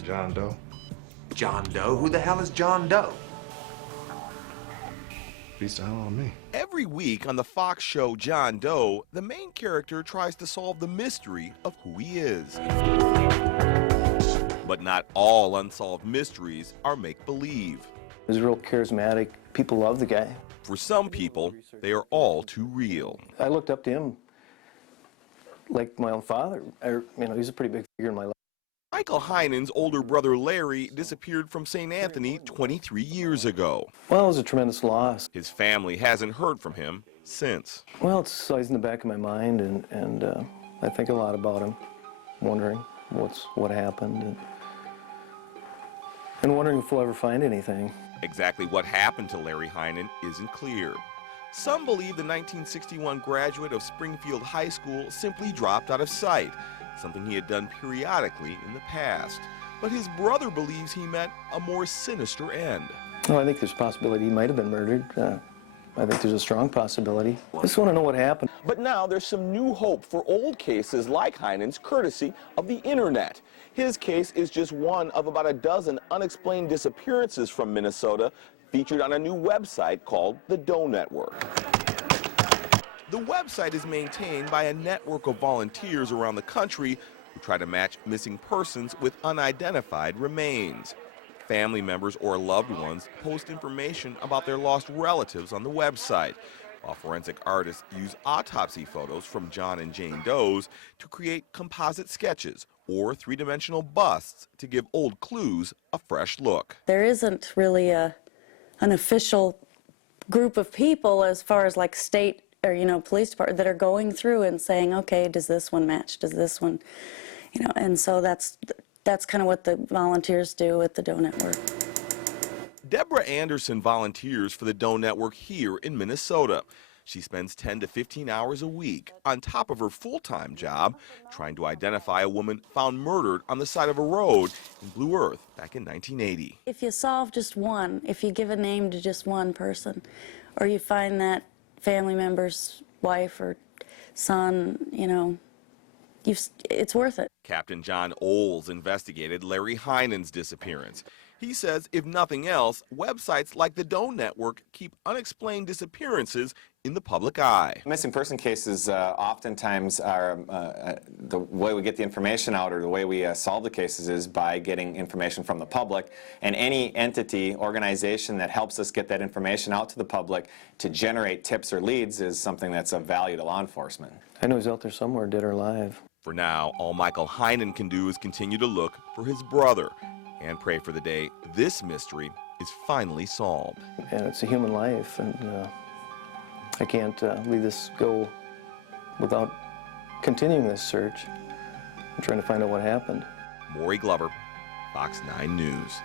John Doe. John Doe? Who the hell is John Doe? Beats the hell out of me. Every week on the Fox show John Doe, the main character tries to solve the mystery of who he is. But not all unsolved mysteries are make-believe. He was real charismatic. People love the guy. For some people, they are all too real. I looked up to him like my own father. He's a pretty big figure in my life. Michael Heinen's older brother Larry disappeared from St. Anthony 23 years ago. Well, it was a tremendous loss. His family hasn't heard from him since. Well, it's always in the back of my mind, and I think a lot about him, wondering what happened, and wondering if we'll ever find anything. Exactly what happened to Larry Heinen isn't clear. Some believe the 1961 graduate of Springfield High School simply dropped out of sight, something he had done periodically in the past. But his brother believes he met a more sinister end. Oh, I think there's a possibility he might have been murdered. I think there's a strong possibility. I just want to know what happened. But now there's some new hope for old cases like Heinen's, courtesy of the internet. His case is just one of about a dozen unexplained disappearances from Minnesota featured on a new website called the Doe Network. The website is maintained by a network of volunteers around the country who try to match missing persons with unidentified remains. Family members or loved ones post information about their lost relatives on the website, while forensic artists use autopsy photos from John and Jane Does to create composite sketches or three-dimensional busts to give old clues a fresh look. There isn't really an official group of people as far as like state or, police department that are going through and saying, okay, does this one match? Does this one, and so that's kind of what the volunteers do at the Doe Network. Deborah Anderson volunteers for the Doe Network here in Minnesota. She spends 10 to 15 hours a week on top of her full-time job trying to identify a woman found murdered on the side of a road in Blue Earth back in 1980. If you solve just one, if you give a name to just one person, or you find that family member's wife or son, it's worth it. Captain John Oles investigated Larry Heinen's disappearance. He says, if nothing else, websites like the Doe Network keep unexplained disappearances in the public eye. Missing person cases oftentimes are the way we get the information out, or the way we solve the cases, is by getting information from the public. And any entity, organization that helps us get that information out to the public to generate tips or leads is something that's of value to law enforcement. I know he's out there somewhere, dead or alive. For now, all Michael Heinen can do is continue to look for his brother and pray for the day this mystery is finally solved. And it's a human life, and I can't leave this go without continuing this search and trying to find out what happened. Maury Glover, Fox 9 News.